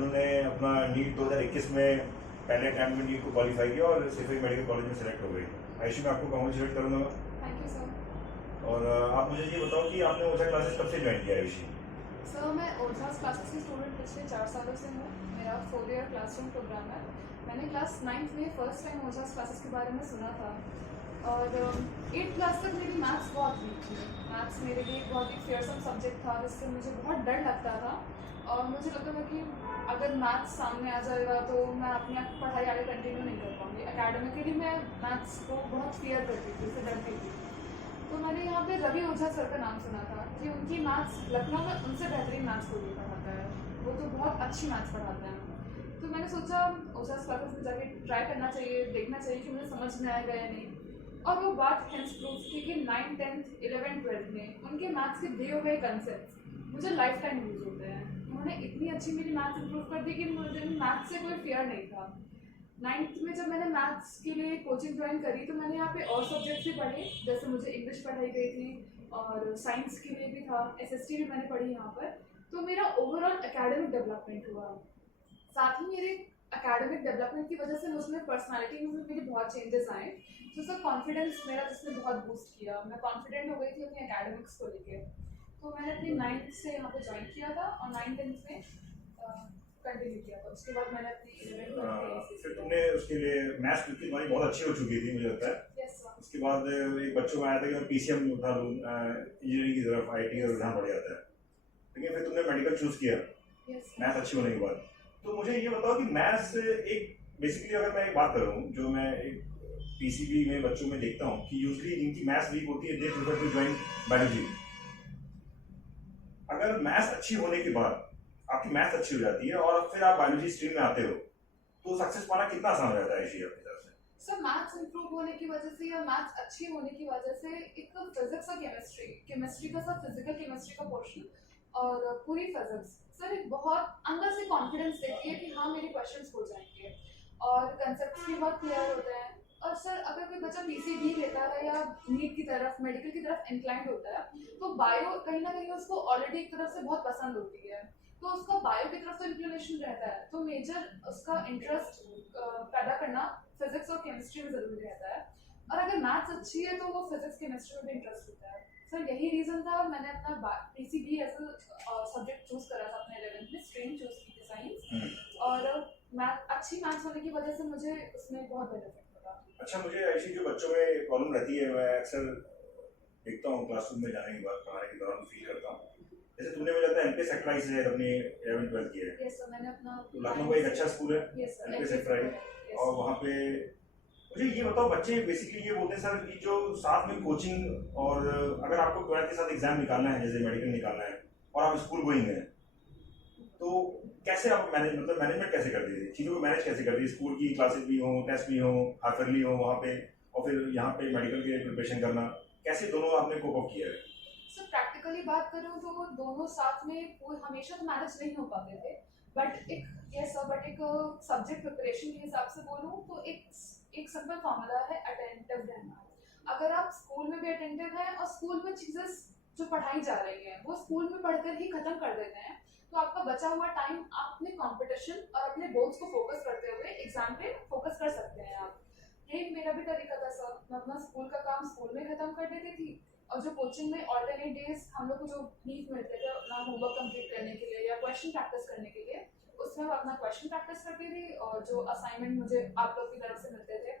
जिन्होंने अपना नीट 2021 में पहले अटैम्प्ट में नीट को क्वालिफाई किया और सिफाई मेडिकल कॉलेज में सेलेक्ट हो गई। आयुषी, मैं आपको कॉन्ग्रेचुलेट करूँगा। Thank you sir. और आप मुझे ये बताओ कि आपने ओझा क्लासेस कब से ज्वाइन किया आयुषी? सर मैं ओझास क्लासेस की स्टूडेंट पिछले 4 सालों से हूँ। मेरा 4 ईयर क्लासरूम प्रोग्राम है। मैंने क्लास 9th में फर्स्ट टाइम ओझास क्लासेस के बारे में सुना था और 8th क्लास तक मेरी मैथ्स बहुत वीक थी। मैथ्स मेरे लिए एक बहुत ही फेयरसम सब्जेक्ट था जिससे मुझे बहुत डर लगता था और मुझे लगता था कि अगर मैथ्स सामने आ जाएगा तो मैं अपनी पढ़ाई आगे कंटिन्यू नहीं कर पाऊँगी। एकेडमिकली मैं मैथ्स को बहुत फेयर करती थी, उससे डरती थी। तो मैंने यहाँ पे रवि ओझा सर का नाम सुना था कि उनकी मैथ्स लखनऊ में उनसे बेहतरीन मैथ्स कोई पढ़ाता है, वो तो बहुत अच्छी मैथ्स पढ़ाते हैं। तो मैंने सोचा ओझा क्लासेस में जाके ट्राई करना चाहिए, देखना चाहिए कि मुझे समझ में आएगा या नहीं। और वो बात हेंस प्रूव थी कि 9th 10th 11th 12th में उनके मैथ्स के दिए हुए कंसेप्ट मुझे लाइफ टाइम यूज होते हैं। उन्होंने इतनी अच्छी मेरी मैथ्स इम्प्रूव कर दी कि मुझे मैथ्स से कोई फेयर नहीं था। 9th में जब मैंने मैथ्स के लिए कोचिंग ज्वाइन करी तो मैंने यहाँ पे और सब्जेक्ट्स भी पढ़े, जैसे मुझे इंग्लिश पढ़ाई गई थी और साइंस के लिए भी था, एसएसटी भी मैंने पढ़ी यहाँ पर। तो मेरा ओवरऑल एकेडमिक डेवलपमेंट हुआ। साथ ही मेरे एकेडमिक डेवलपमेंट की वजह से उसमें पर्सनालिटी में मेरी बहुत चेंजेस आए, तो उसका कॉन्फिडेंस मेरा जिसने बहुत बूस्ट किया। मैं कॉन्फिडेंट हो गई थी अपने एकेडमिक्स को लेके। तो मैंने अपनी 9th से यहाँ पे ज्वाइन किया था और 9th 10th में कंटिन्यू किया था। उसके बाद मैंने अपनी 11th 12th फिर तुमने उसके लिए मैथ्स क्योंकि तुम्हारी बहुत अच्छी हो चुकी थी मुझे लगता है। Yes sir. उसके बाद एक बच्चों में आया था कि मैं पीसीएम उठा लूँ, इंजीनियरिंग की तरफ, आईटी की तरफ ध्यान बढ़ जाता है, लेकिन फिर तुमने मेडिकल चूज किया मैथ्स अच्छी होने के बाद। तो मुझे ये बताओ कि मैथ्स एक बेसिकली अगर मैं एक बात करूँ, जो मैं एक पीसीबी में बच्चों में देखता हूँ कि यूजली जिनकी मैथ्स वीक होती है they prefer to join biology. अगर मैथ्स अच्छी होने के बाद आपकी मैथ्स अच्छी हो जाती है और फिर आप बायोलॉजी स्ट्रीम में आते हो तो सक्सेस पाना कितना आसान हो जाता है इसी आपकी तरफ से? सर मैथ्स इंप्रूव होने की वजह से या मैथ्स अच्छी होने की वजह से एक तो फिजिक्स और केमिस्ट्री का सब फिजिकल केमिस्ट्री का पोर्शन और पूरी फिजिक्स सर एक बहुत अंदर से कॉन्फिडेंस देती है कि हाँ मेरे क्वेश्चंस हो जाएंगे और कंसेप्ट्स भी बहुत क्लियर होते हैं। और सर अगर कोई बच्चा पीसीबी लेता है या नीट की तरफ मेडिकल की तरफ इंक्लाइंड होता है तो बायो कहीं ना कहीं उसको ऑलरेडी एक तरफ से बहुत पसंद होती है, तो उसका बायो की तरफ तो इंक्लिनेशन रहता है, तो मेजर उसका इंटरेस्ट पैदा करना फिजिक्स और केमिस्ट्री में जरूरी रहता है। और अगर मैथ्स अच्छी है तो वो फिजिक्स केमिस्ट्री में भी इंटरेस्ट होता है। सर यही रीजन था मैंने अपना पीसीबी एज सब्जेक्ट चूज करा था अपने 11th में, स्ट्रीम चूज की थी साइंस, और अच्छी मैथ्स होने की वजह से मुझे उसमें बहुत बेनिफिट मिला। अच्छा, मुझे ऐसी जो बच्चों में प्रॉब्लम रहती है मैं अक्सर देखता हूँ क्लासरूम में जाने के बाद पढ़ाने के दौरान फील करता हूँ, जैसे तुमने मुझे लगता है एमपीएस सेक्टराइज है अपनी 11th 12th की है। यस सर, मैंने अपना तो लखनऊ का एक अच्छा स्कूल है एमपीएस सेक्टराइज, और वहाँ पे मुझे ये बताओ बच्चे बेसिकली ये बोलते हैं सर कि जो साथ में कोचिंग और अगर आपको 12th के साथ एग्जाम निकालना है जैसे मेडिकल निकालना है और आप स्कूल गोइंग हैं तो कैसे आप मैनेजमेंट कैसे करती थी, चीज़ों को मैनेज कैसे करती थी? स्कूल की क्लासेस भी हों, टेस्ट भी हों, हाफ ईयरली हो वहाँ पे, और फिर यहाँ पे मेडिकल के प्रिपरेशन करना, कैसे दोनों आपने कोप अप किया है? सर प्रैक्टिकली बात करूँ तो दोनों साथ में हमेशा तो मैनेज नहीं हो पाते थे, बट एक सब्जेक्ट प्रिपरेशन के हिसाब से बोलूँ तो एक सिंपल फॉर्मूला है अटेंटिव रहना। अगर आप स्कूल में भी अटेंटिव हैं और स्कूल में चीज़ें जो पढ़ाई जा रही हैं वो स्कूल में पढ़कर ही खत्म कर देते हैं, तो आपका बचा हुआ टाइम आप अपने कंपटीशन और अपने गोल्स को फोकस करते हुए एग्जाम पे फोकस कर सकते हैं आप। यही मेरा भी तरीका था सर, मैं अपना स्कूल का काम स्कूल में खत्म कर देती थी और जो कोचिंग में ऑल्टरनेट डेज हम लोग को जो लीव मिलते थे अपना होमवर्क कंप्लीट करने के लिए या क्वेश्चन प्रैक्टिस करने के लिए, उसमें मैं अपना क्वेश्चन प्रैक्टिस करती थी और जो असाइनमेंट मुझे आप लोग की तरफ से मिलते थे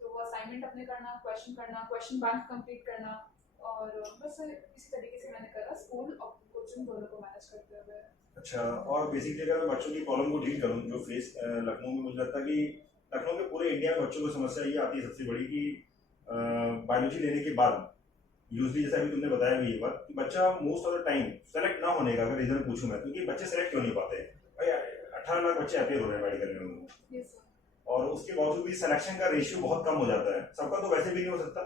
तो वो असाइनमेंट अपने करना, क्वेश्चन बैंक कंप्लीट करना, और बस इसी तरीके से मैंने करा स्कूल और कोचिंग दोनों को मैनेज करते हुए। अच्छा, और बेसिकली अगर मैं बच्चों की प्रॉब्लम को डील करूँ जो फेस लखनऊ में, मुझे लगता है कि लखनऊ के पूरे इंडिया में बच्चों को समस्या ये आती है सबसे बड़ी कि बायोलॉजी लेने के बाद यूजली जैसा अभी तुमने बताया भी ये बात कि बच्चा most of the time select ना होने का अगर रीजन पूछूं मैं, क्योंकि बच्चे सेलेक्ट क्यों नहीं पाते? भाई 18 लाख बच्चे अपेयर हो रहे हैं मेडिकल में और उसके बावजूद भी सिलेक्शन का रेशियो बहुत कम हो जाता है। सबका तो वैसे भी नहीं हो सकता,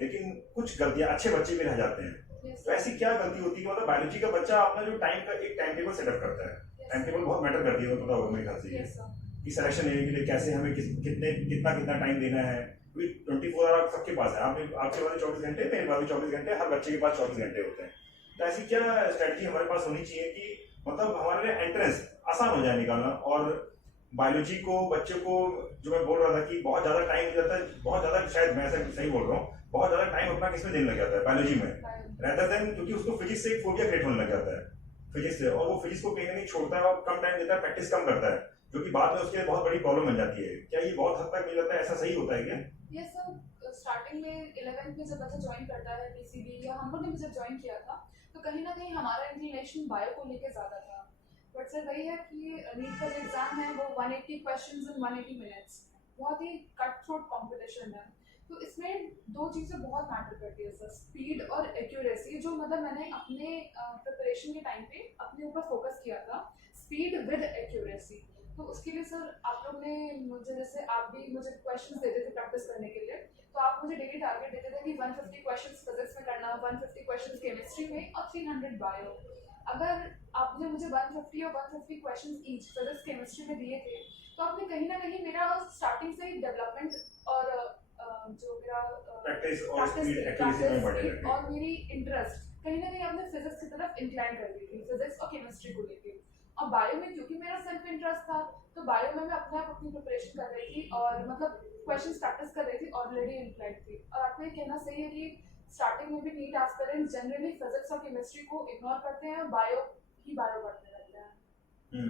लेकिन कुछ गलतियां, अच्छे बच्चे भी रह जाते हैं। तो ऐसी क्या गलती होती है? मतलब बायोलॉजी का बच्चा अपना जो टाइम का एक टाइम टेबल सेटअप करता है, टाइम टेबल बहुत मैटर करती है, पता होगा मेरे ख्याल से कि सिलेक्शन लेने के लिए कैसे हमें कितना टाइम देना है। 24 आवर सबके पास है, आपके पास 24 घंटे, मेरे पास भी 24 घंटे, हर बच्चे के पास 24 घंटे होते हैं। तो ऐसी क्या स्ट्रेटजी हमारे पास होनी चाहिए कि मतलब हमारे लिए एंट्रेंस आसान हो जाए निकालना। और बायोलॉजी को बच्चे को, जो मैं बोल रहा था कि बहुत ज़्यादा टाइम जाता है, बहुत ज़्यादा, शायद मैं ऐसा सही बोल रहा हूँ, बहुत ज़्यादा टाइम अपना किसमें देने लग जाता है, बायोलॉजी में, रेदर देन, क्योंकि उसको फिजिक्स से एक फोबिया क्रिएट होने लग जाता है फिजिक्स से, और वो फिजिक्स को कहीं ना कहीं छोड़ता है और कम टाइम देता है, प्रैक्टिस कम करता है, जो कि बाद में उसके लिए बहुत बड़ी प्रॉब्लम बन जाती है। क्या ये बहुत हद तक मुझे लगता है ऐसा सही होता है क्या? ये सब स्टार्टिंग में 11th में जब बच्चा ज्वाइन करता है पीसीबी, या हम लोग ने भी जब ज्वाइन किया था, तो कहीं ना कहीं हमारा इंक्लिनेशन बायो को लेके ज़्यादा था। बट सर वही है कि नीट का जो एग्ज़ाम है वो 180 क्वेश्चंस इन 180 मिनट्स, बहुत ही कट थ्रोट कॉम्पिटिशन है। तो इसमें दो चीज़ें बहुत मैटर करती है सर, स्पीड और एक्यूरेसी, जो मतलब मैंने अपने प्रिपरेशन के टाइम पे अपने ऊपर फोकस किया था, स्पीड विद एक्यूरेसी। तो उसके लिए सर आप लोग ने मुझे, जैसे आप भी मुझे क्वेश्चंस देते थे प्रैक्टिस करने के लिए, तो आप मुझे डेली टारगेट देते थे कि 150 क्वेश्चंस फिजिक्स में करना, 150 क्वेश्चंस केमिस्ट्री में और 300 बायो। अगर आपने मुझे 150 और 150 क्वेश्चंस ईच फिजिक्स केमिस्ट्री में दिए थे, तो आपने कहीं ना कहीं मेरा स्टार्टिंग से ही डेवलपमेंट और जो मेरा प्रैक्टिस और स्पीड एक्यूरेसी में बढ़ने लगे। और मेरी इंटरेस्ट कहीं ना कहीं आपने फिजिक्स की तरफ इंक्लाइन कर दी थी, फिजिक्स और केमिस्ट्री को लेके। और बायो में क्योंकि मेरा सेल्फ इंटरेस्ट था, तो बायो में मैं अपने आप अपनी प्रिपरेशन कर रही थी और मतलब क्वेश्चंस प्रैक्टिस कर रही थी, ऑलरेडी इंक्लाइंड थी। और आपको ये कहना सही है कि स्टार्टिंग में भी नीट एस्पिरेंट्स जनरली फिजिक्स और केमिस्ट्री को इग्नोर करते हैं और बायो पढ़ने लगते हैं।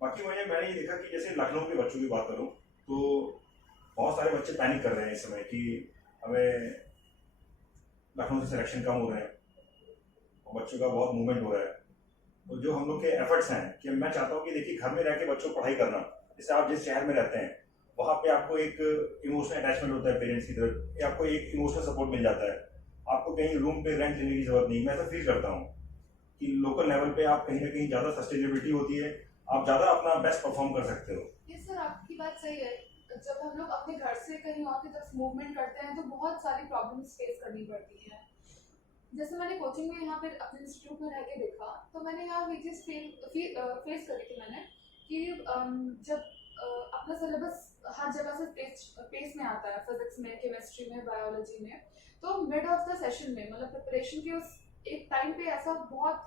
बाकी मैंने ये देखा कि जैसे लखनऊ के बच्चों की बात करूँ तो बहुत सारे बच्चे पैनिक कर रहे हैं इस समय कि हमें लखनऊ से सिलेक्शन कम हो रहे हैं और बच्चों का बहुत मूवमेंट हो रहा है। तो जो हम लोग के एफर्ट्स हैं कि मैं चाहता हूँ कि देखिए घर में रह के बच्चों को पढ़ाई करना, जैसे आप जिस शहर में रहते हैं वहाँ पे आपको एक इमोशनल अटैचमेंट होता है पेरेंट्स की तरफ, आपको एक इमोशनल सपोर्ट मिल जाता है, आपको कहीं रूम पे रेंट लेने की जरूरत नहीं। मैं ऐसा फील करता हूँ कि लोकल लेवल पे आप कहीं ना कहीं ज़्यादा सस्टेनेबिलिटी होती है, आप ज़्यादा अपना बेस्ट परफॉर्म कर सकते हो। ये सर आपकी बात सही है। जब हम लोग अपने घर से कहीं और की तरफ मूवमेंट करते हैं तो बहुत सारी प्रॉब्लम्स फेस करनी पड़ती हैं। जैसे मैंने कोचिंग में यहाँ पे अपने इंस्टीट्यूट में रह के देखा, तो मैंने यहाँ ये चीज़ फेस करी थी मैंने कि जब अपना सिलेबस हर जगह से पेस में आता है, फिजिक्स में, केमिस्ट्री में, बायोलॉजी में, तो मिड ऑफ द सेशन में, मतलब प्रिपरेशन के उस एक टाइम पे ऐसा बहुत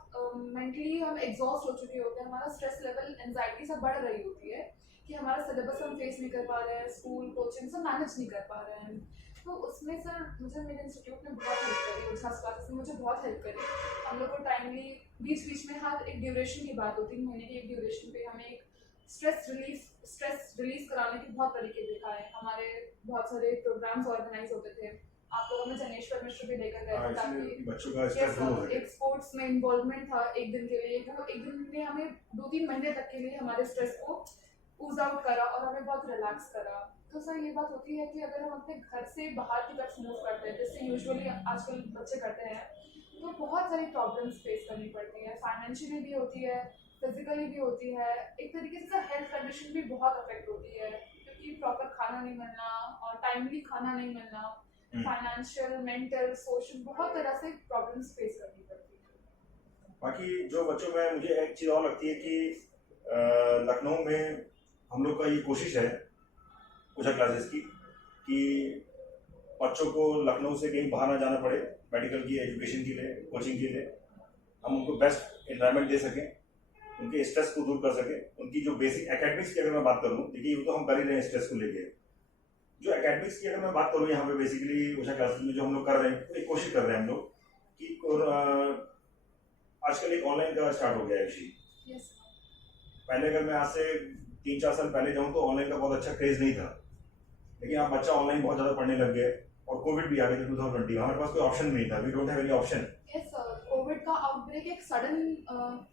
मेंटली हम एग्जॉस्ट हो चुके होते हैं, हमारा स्ट्रेस लेवल, एंजाइटी सब बढ़ रही होती है कि हमारा सिलेबस हम फेस नहीं कर पा रहे हैं, स्कूल कोचिंग सब मैनेज नहीं कर पा रहे हैं। तो उसमें सर मुझे मेरे इंस्टीट्यूट ने बहुत हेल्प करी, ओझास क्लासेस ने मुझे बहुत हेल्प करी। हम लोग को टाइमली बीच बीच में हर एक ड्यूरेशन की बात होती है, महीने की एक ड्यूरेशन पे हमें एक स्ट्रेस रिलीज कराने के बहुत तरीके दिखाए। हमारे बहुत सारे प्रोग्राम्स ऑर्गेनाइज होते थे, आप लोगों में जनेश्वर मिश्र भी लेकर गए थे ताकि बच्चों का स्ट्रेस दूर हो एक स्पोर्ट्स में इन्वॉल्वमेंट था एक दिन के लिए, वो एक दिन ने हमें 2-3 महीने तक के लिए हमारे स्ट्रेस को ऊज आउट करा और हमें बहुत रिलैक्स करा। तो सर ये बात होती है कि अगर हम अपने घर से बाहर की तरफ मूव करते हैं, जैसे यूजुअली आजकल बच्चे करते हैं, तो बहुत सारी प्रॉब्लम्स फेस करनी पड़ती है, फाइनेंशियली भी होती है, फिजिकली भी होती है, एक तरीके से हेल्थ कंडीशन भी बहुत अफेक्ट होती है क्योंकि प्रॉपर खाना नहीं मिलना और टाइमली खाना नहीं मिलना, फाइनेंशियल, मेंटल, सोशल, बहुत तरह से प्रॉब्लम्स फेस करनी पड़ती है। बाकी जो बच्चों में मुझे एक चीज़ और लगती है कि लखनऊ में हम लोग का ये कोशिश है ऊषा क्लासेस की कि बच्चों को लखनऊ से कहीं बाहर ना जाना पड़े मेडिकल की एजुकेशन के लिए, कोचिंग के लिए। हम उनको बेस्ट एनवायरनमेंट दे सकें, उनके स्ट्रेस को दूर कर सकें। उनकी जो बेसिक एकेडमिक्स की अगर मैं बात करूँ, देखिए ये तो हम कर ही रहे हैं स्ट्रेस को लेके, जो एकेडमिक्स की अगर मैं बात करूँ यहाँ पे बेसिकली ऊषा क्लासेस में जो हम लोग कर रहे हैं, एक कोशिश कर रहे हैं हम लोग कि आजकल एक ऑनलाइन का स्टार्ट हो गया है इसी। पहले अगर मैं आज से 3-4 साल पहले जाऊँ तो ऑनलाइन का बहुत अच्छा क्रेज नहीं था, लेकिन अब बच्चा ऑनलाइन बहुत ज़्यादा पढ़ने लग गए और कोविड भी आ गया 2020, हमारे पास कोई ऑप्शन नहीं था, we don't have any option. Yes sir, Covid का आउटब्रेक एक सडन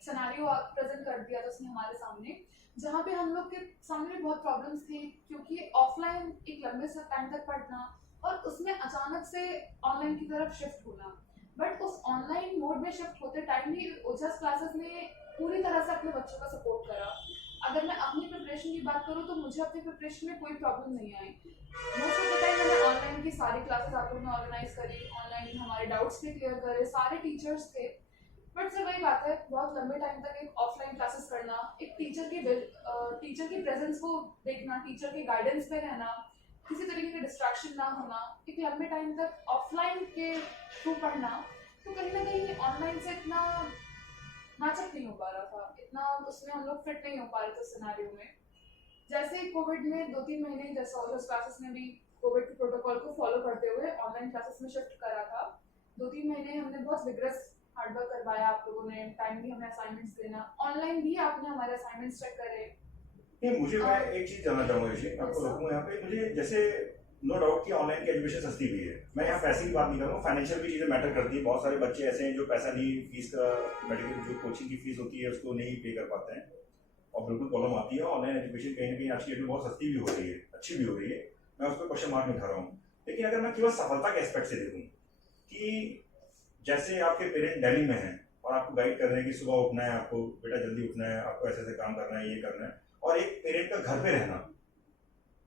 सिनेरियो प्रेजेंट कर दिया था उसने हमारे सामने, जहाँ पे हम लोग के सामने भी बहुत प्रॉब्लम्स थी क्योंकि ऑफलाइन एक लंबे से टाइम तक पढ़ना और उसमें अचानक से ऑनलाइन की तरफ शिफ्ट होना। बट उस ऑनलाइन मोड में शिफ्ट होते टाइम ही ओझास क्लासेस ने पूरी तरह से अपने बच्चों का सपोर्ट करा। अगर मैं अपनी प्रिपरेशन की बात करूँ तो मुझे अपनी प्रिपरेशन में कोई प्रॉब्लम नहीं आई। मोस्ट ऑफ द टाइम मैंने ऑनलाइन की सारी क्लासेस आप लोगों ने ऑर्गेनाइज करी, ऑनलाइन हमारे डाउट्स भी क्लियर करे, सारे टीचर्स थे। बट सर वही बात है, बहुत लंबे टाइम तक एक ऑफलाइन क्लासेस करना, एक टीचर की प्रेजेंस को देखना, टीचर के गाइडेंस में रहना, किसी तरीके का डिस्ट्रैक्शन ना होना, एक लंबे टाइम तक ऑफलाइन के थ्रू पढ़ना, तो कहीं ना कहीं ऑनलाइन से इतना मैचअप नहीं हो पा रहा था, इतना उसमें हम लोग फिट नहीं हो पा रहे थे सिनेरियो में। जैसे ही कोविड में 2-3 महीने जैसे ऑनलाइन क्लासेस में भी कोविड के प्रोटोकॉल को फॉलो करते हुए ऑनलाइन क्लासेस में शिफ्ट करा था। 2-3 महीने हमने बहुत विग्रस हार्डवर्क करवाया आप लोगों ने, टाइम भी हमें असाइनमेंट्स देना, ऑनलाइन भी आपने हमारे असाइनमेंट्स चेक करे। नहीं, मुझे मैं एक चीज जानना चाहूंगा ऋषि, आपको रोकूंगा यहाँ पे। मुझे जैसे नो डाउट कि ऑनलाइन की एजुकेशन सस्ती भी है, मैं यहाँ पैसे की बात नहीं कर रहा हूँ, फाइनेंशियल भी चीजें मैटर करती है। बहुत सारे बच्चे ऐसे हैं जो पैसा नहीं, फीस का मेडिकल जो कोचिंग की फीस होती है उसको नहीं पे कर पाते हैं, और बिल्कुल प्रॉब्लम आती है। ऑनलाइन एजुकेशन कहीं ना कहीं आज की डेट में बहुत सस्ती भी हो रही है, अच्छी भी हो रही है, मैं उस पर क्वेश्चन मार्क नहीं उठा रहा हूँ। लेकिन अगर मैं केवल सफलता के एस्पेक्ट से देखूँ कि जैसे आपके पेरेंट दिल्ली में हैं और आपको गाइड कर रहे हैं कि सुबह उठना है, आपको बेटा जल्दी उठना है, आपको ऐसे ऐसे काम करना है, ये करना है, और एक पेरेंट का घर पे रहना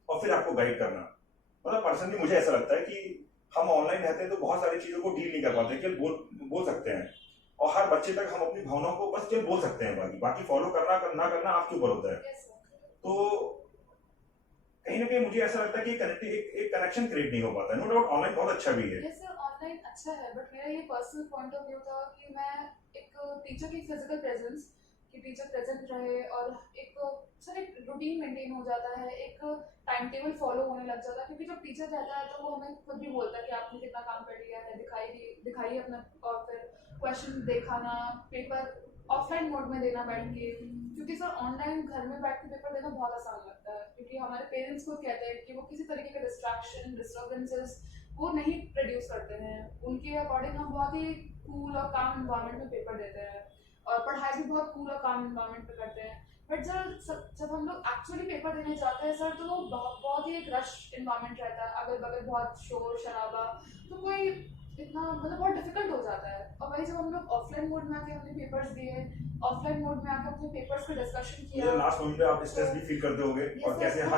और फिर आपको गाइड करना, मतलब पर्सनली मुझे ऐसा लगता है कि हम ऑनलाइन रहते हैं तो बहुत सारी चीज़ों को डील नहीं कर पाते, केवल बोल सकते हैं, और हर बच्चे तक हम अपनी भावनाओं को बस केवल बोल सकते हैं, बाकी फॉलो करना करना आपके ऊपर होता है। तो कहीं ना कहीं मुझे ऐसा लगता है कि एक कनेक्शन क्रिएट नहीं हो पाता है। नो डाउट ऑनलाइन बहुत अच्छा भी है। यस सर, ऑनलाइन अच्छा है, बट मेरा ये पर्सनल पॉइंट ऑफ व्यू था कि मैं एक टीचर की फिजिकल प्रेजेंस, कि टीचर प्रेजेंट रहे और एक सर एक रूटीन मेंटेन हो जाता है, एक टाइम टेबल फॉलो होने लग जाता है, क्योंकि जब टीचर रहता है तो वो हमें खुद भी बोलता है कि आपने कितना काम कर लिया है, दिखाइए अपना, और फिर क्वेश्चन दिखाना, पेपर ऑफलाइन मोड में देना बैठ के, क्योंकि सर ऑनलाइन घर में बैठ के पेपर देना बहुत आसान लगता है, क्योंकि हमारे पेरेंट्स को कहते हैं कि वो किसी तरीके के डिस्टर्बेंसेस वो नहीं प्रोड्यूस करते हैं, उनके अकॉर्डिंग हम बहुत ही कूल और काम इन्वायरमेंट में पेपर देते हैं, और पढ़ाई भी बहुत कूल और काम इन्वायरमेंट पे करते हैं। बट जब हम लोग एक्चुअली पेपर देने जाते हैं सर, तो वो बहुत ही एक रश इन्वायरमेंट रहता है, अगल बगल बहुत शोर शराबा, तो कोई इतना मतलब बहुत डिफिकल्ट हो जाता है। और वही जब हम लोग ऑफलाइन मोड में आके अपने पेपर्स दिए, ऑफलाइन मोड में आके अपने पेपर्स पे डिस्कशन किया, लास्ट मोमेंट पे आप स्ट्रेस भी फील करते होगे, और कैसे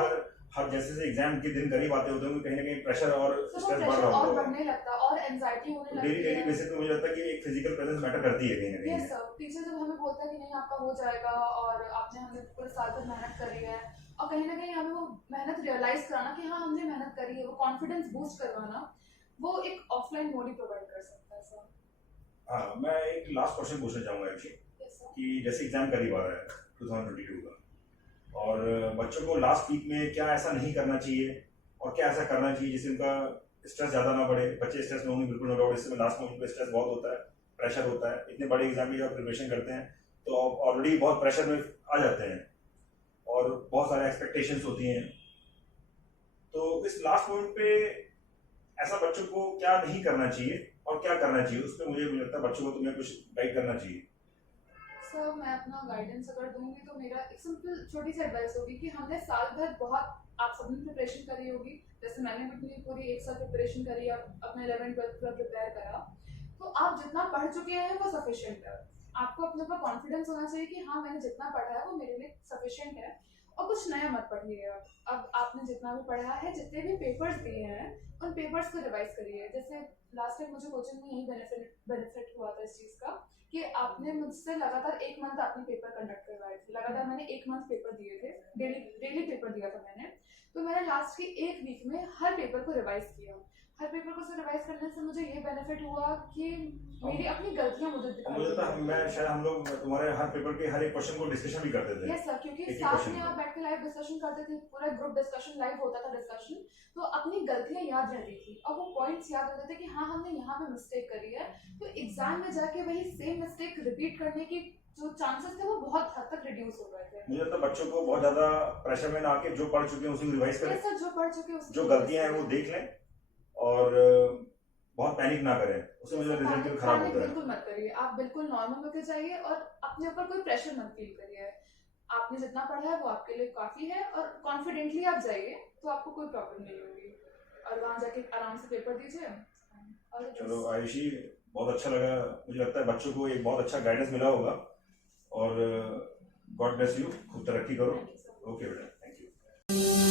हर जैसे एग्जाम के दिन करीब आते होते होंगे, कहीं ना कहीं प्रेशर और स्ट्रेस बढ़ रहा और बढ़ने लगता है और एंजाइटी होने लगती है। डेली बेसिस पे मुझे लगता है कि एक फिजिकल प्रेजेंस मैटर करती है कहीं ना कहीं। यस सर, टीचर जब हमें बोलता है कि नहीं आपका हो जाएगा और आपने हमने पूरे साल भर मेहनत करी है, और कहीं ना कहीं हमें वो मेहनत रियलाइज कराना कि हाँ हमने मेहनत करी है, वो कॉन्फिडेंस बूस्ट करवाना, वो एक ऑफलाइन मोड ही प्रोवाइड कर सकता है सर। हाँ, मैं एक लास्ट क्वेश्चन पूछना चाहूंगा एक्चुअली कि जैसे एग्जाम करीब आ रहा है 2022 का, और बच्चों को लास्ट वीक में क्या ऐसा नहीं करना चाहिए और क्या ऐसा करना चाहिए जिससे उनका स्ट्रेस ज़्यादा ना बढ़े। बच्चे स्ट्रेस में होंगे बिल्कुल, नो डाउट, इसमें लास्ट मोमेंट पे स्ट्रेस बहुत होता है, प्रेशर होता है, इतने बड़े एग्जाम की जब प्रिपरेशन करते हैं तो ऑलरेडी बहुत प्रेशर में आ जाते हैं और बहुत सारे एक्सपेक्टेशंस होती हैं। तो इस लास्ट मोमेंट पे ऐसा बच्चों को क्या नहीं करना चाहिए और क्या करना चाहिए, उस पर मुझे लगता है बच्चों को तुम्हें कुछ गाइड करना चाहिए। सर मैं अपना गाइडेंस अगर दूंगी तो मेरा एक सिंपल छोटी सी एडवाइस होगी कि हमने साल भर बहुत, आप सबने प्रिपरेशन करी होगी, जैसे मैंने अपनी पूरी एक साल प्रिपरेशन करी, अपने 11th-12th का प्रिपेयर करा, तो आप जितना पढ़ चुके हैं वो सफिशिएंट है। आपको अपने ऊपर कॉन्फिडेंस होना चाहिए कि हाँ मैंने जितना पढ़ा है वो मेरे लिए सफिशिएंट है, और कुछ नया मत पढ़िए। अब आपने जितना भी पढ़ा है, जितने भी पेपर्स दिए हैं उन पेपर्स को रिवाइज करिए। जैसे लास्ट टाइम मुझे कोचिंग में यही बेनिफिट हुआ था इस चीज़ का कि आपने मुझसे लगातार 1 मंथ आपने पेपर कंडक्ट करवाए थे, लगातार मैंने 1 मंथ पेपर दिए थे, डेली पेपर दिया था मैंने। तो मैंने लास्ट की 1 वीक में हर पेपर को रिवाइज किया। हर पेपर को रिवाइज करने से मुझे ये बेनिफिट हुआ कि मेरी अपनी गलतियां मुझे दिखाई दी। मैं शायद हम लोग तुम्हारे हर पेपर के हर एक क्वेश्चन को डिस्कशन भी करते थे। यस सर, क्योंकि साथ में आप बैठ के लाइव डिस्कशन करते थे, पूरा ग्रुप डिस्कशन लाइव होता था डिस्कशन, तो अपनी गलतियां याद रहती थी और वो पॉइंट्स याद रहते थे कि हाँ हमने यहाँ पे मिस्टेक करी है, तो एग्जाम में जाके वही सेम मिस्टेक रिपीट करने की जो चांसेस थे वो बहुत हद तक रिड्यूस हो गए थे। मुझे लगता है बच्चों को बहुत ज्यादा प्रेशर में ना आके जो पढ़ चुके हैं उसी को रिवाइज करें। सर जो पढ़ चुके हैं जो गलतियां हैं वो देख लें और बहुत पैनिक ना करें, उससे मुझे रिजल्ट भी खराब होता है। बिल्कुल मत करिए, आप बिल्कुल नॉर्मल होते जाइए और अपने ऊपर कोई प्रेशर मत फील करिए। आपने जितना पढ़ा है वो आपके लिए काफी है और कॉन्फिडेंटली आप जाइए तो आपको कोई प्रॉब्लम नहीं होगी, और वहां जाके आराम से पेपर दीजिए। चलो आयुषी, बहुत अच्छा लगा, मुझे लगता है बच्चों को एक बहुत अच्छा गाइडेंस मिला होगा, और गॉड ब्लेस यू, खूब तरक्की करो। ओके बेटा, थैंक यू।